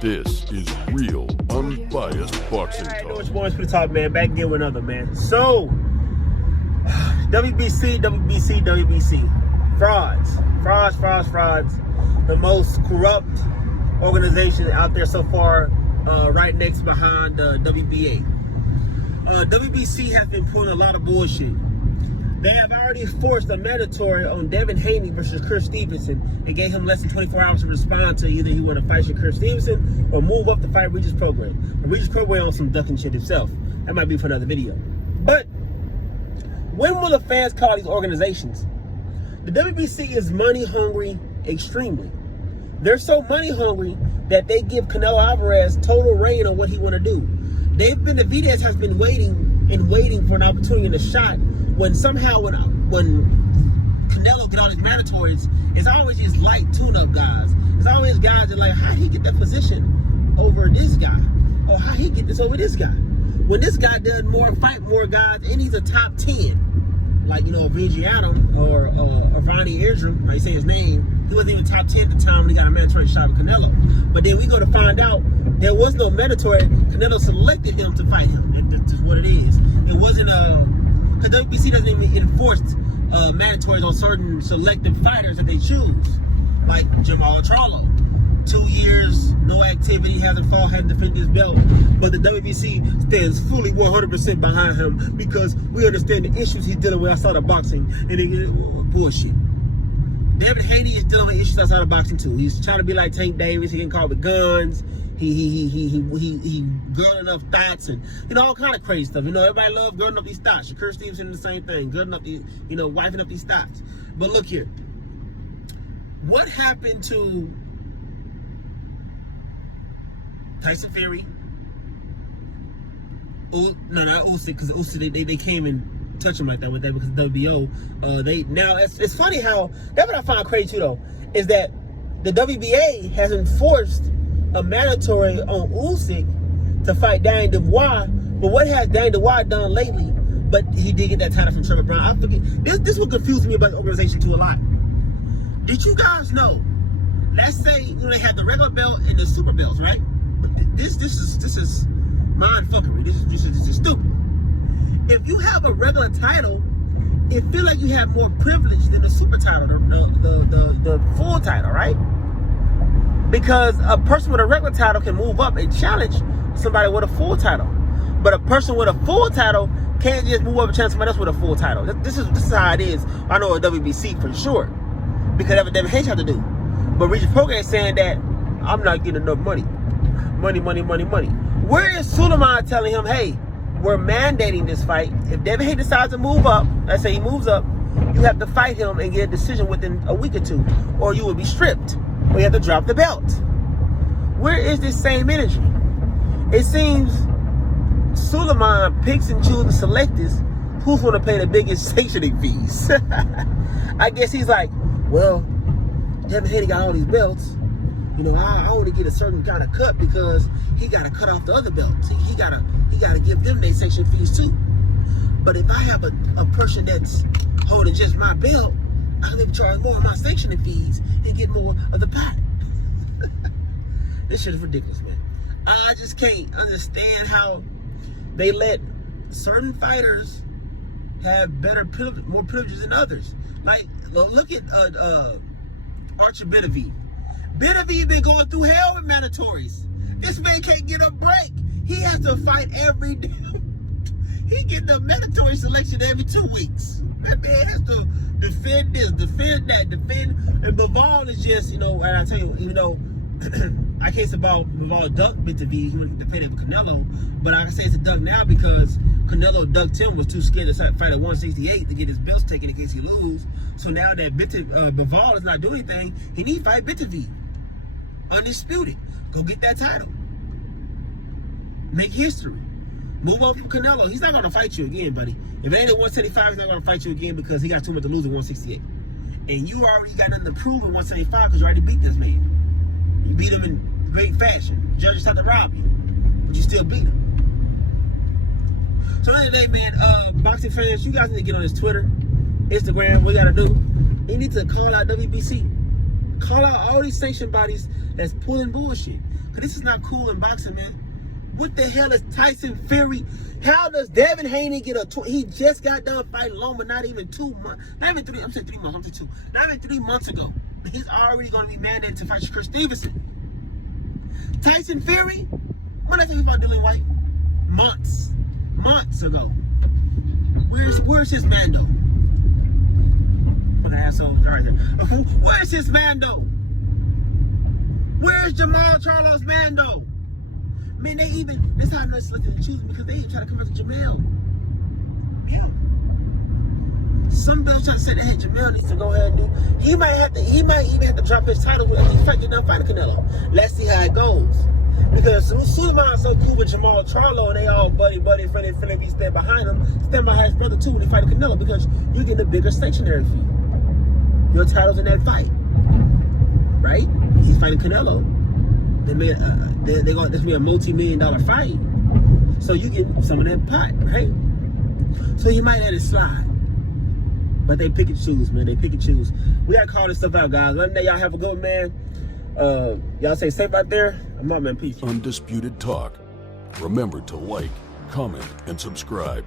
This is real, unbiased boxing talk. What's boys for the talk, man? Back again with another, man. So, WBC. Frauds. The most corrupt organization out there so far, right next behind WBA. WBC has been pulling a lot of bullshit. They have already forced a mandatory on Devin Haney versus Chris Stevenson and gave him less than 24 hours to respond to either he want to fight Chris Stevenson or move up to fight Regis Prograis. Regis Prograis on some ducking shit himself. That might be for another video. But when will the fans call these organizations? The WBC is money hungry extremely. They're so money hungry that they give Canelo Alvarez total reign on what he want to do. Videz has been waiting for an opportunity and a shot. When Canelo get all his mandatories, it's always these light tune-up guys. It's always guys that like, how he get that position over this guy? Or how he get this over this guy? When this guy does fight more guys, and he's a top 10, like, Vinci Adam or Ronnie Eardrum, how you say his name, he wasn't even top 10 at the time when he got a mandatory shot with Canelo. But then we go to find out there was no mandatory. Canelo selected him to fight him. And that's just what it is. It wasn't because WBC doesn't even enforce mandatories on certain selective fighters that they choose, like Jamal Charlo. 2 years, no activity, hasn't defended his belt, but the WBC stands fully 100% behind him because we understand the issues he's dealing with outside of boxing, and bullshit. Devin Haney is dealing with issues outside of boxing too. He's trying to be like Tank Davis. He getting caught with guns. He girding up thoughts and all kind of crazy stuff. Everybody loves girding up these thoughts. Shakur Stevenson the same thing, girding up these, wiping up these thoughts. But look here, what happened to Tyson Fury? Not Usyk, because Usyk they came and touch him like that with that because WBO. It's funny how that's what I find crazy too though, is that the WBA has enforced a mandatory on Usyk to fight Daniel Dubois, but what has Daniel Dubois done lately? But he did get that title from Trevor Brown. I forget. This what confused me about the organization too a lot. Did you guys know? Let's say they had the regular belt and the super belts, right? But this is mind fuckery. This is stupid. If you have a regular title, it feels like you have more privilege than the super title, the full title, right? Because a person with a regular title can move up and challenge somebody with a full title. But a person with a full title can't just move up and challenge somebody else with a full title. This is how it is. I know a WBC for sure. Because that's what Devin Haney had to do. But Regis Prograis is saying that I'm not getting enough money. Money. Where is Suleiman telling him, hey, we're mandating this fight. If Devin Haney decides to move up, let's say he moves up, you have to fight him and get a decision within a week or two, or you will be stripped, or you have to drop the belt. Where is this same energy? It seems Suleiman picks and chooses the selectors who's going to pay the biggest sanctioning fees. I guess he's like, well, Devin Haney got all these belts. I only get a certain kind of cut because he got to cut off the other belts. He got to give them their sanction fees too. But if I have a person that's holding just my belt, I can even charge more of my sanctioning fees and get more of the pot. This shit is ridiculous, man. I just can't understand how they let certain fighters have more privileges than others. Like, look at Archer Benavidez. Benavidez been going through hell with mandatories. This man can't get a break. He has to fight every day. He get the mandatory selection every 2 weeks. That man has to defend this, defend that, defend. And Bivol is just, and I tell you, even though I can't say Bivol ducked Benavidez, he wouldn't defend it with Canelo, but I can say it's a duck now because Canelo ducked him, was too scared to fight at 168 to get his belts taken in case he lose. So now that Bivol is not doing anything, he need to fight Benavidez. Undisputed. Go get that title. Make history. Move on from Canelo. He's not going to fight you again, buddy. If it ain't at 175, he's not going to fight you again because he got too much to lose at 168. And you already got nothing to prove at 175 because you already beat this man. You beat him in great fashion. Judges had to rob you, but you still beat him. So anyway, man, boxing fans, you guys need to get on this Twitter, Instagram. What you got to do? You need to call out WBC. Call out all these sanction bodies that's pulling bullshit. Because this is not cool in boxing, man. What the hell is Tyson Fury? How does Devin Haney get he just got done fighting Loma not even 2 months. Not even 3, I'm saying 3 months, I'm saying 2. Not even 3 months ago. He's already going to be mandated to fight Chris Stevenson. Tyson Fury? When I think he fought Dillian White? Months ago. Where's his Mando? What an asshole. All right, where's his Mando? Where's Jamal Charlo's Mando? Man, that's how I'm not selecting to choose him, because they even try to come after Jamel. Yeah. Some bills trying to say that, hey, Jamel needs to go ahead and do. He might even have to drop his title when he's fighting Canelo. Let's see how it goes. Because Suleiman's so cool with Jamal Charlo, and they all buddy, friendly, be stand behind him. Stand behind his brother too when he fight Canelo, because you get a bigger sanctionary fee. Your title's in that fight, right? He's fighting Canelo. That's gonna be a multi-million-dollar fight. So you get some of that pot, right? So you might let it slide. But they pick and choose, man. They pick and choose. We gotta call this stuff out, guys. One day y'all have a good one, man. Y'all stay safe out there. I'm out, man. Peace. Undisputed Talk. Remember to like, comment, and subscribe.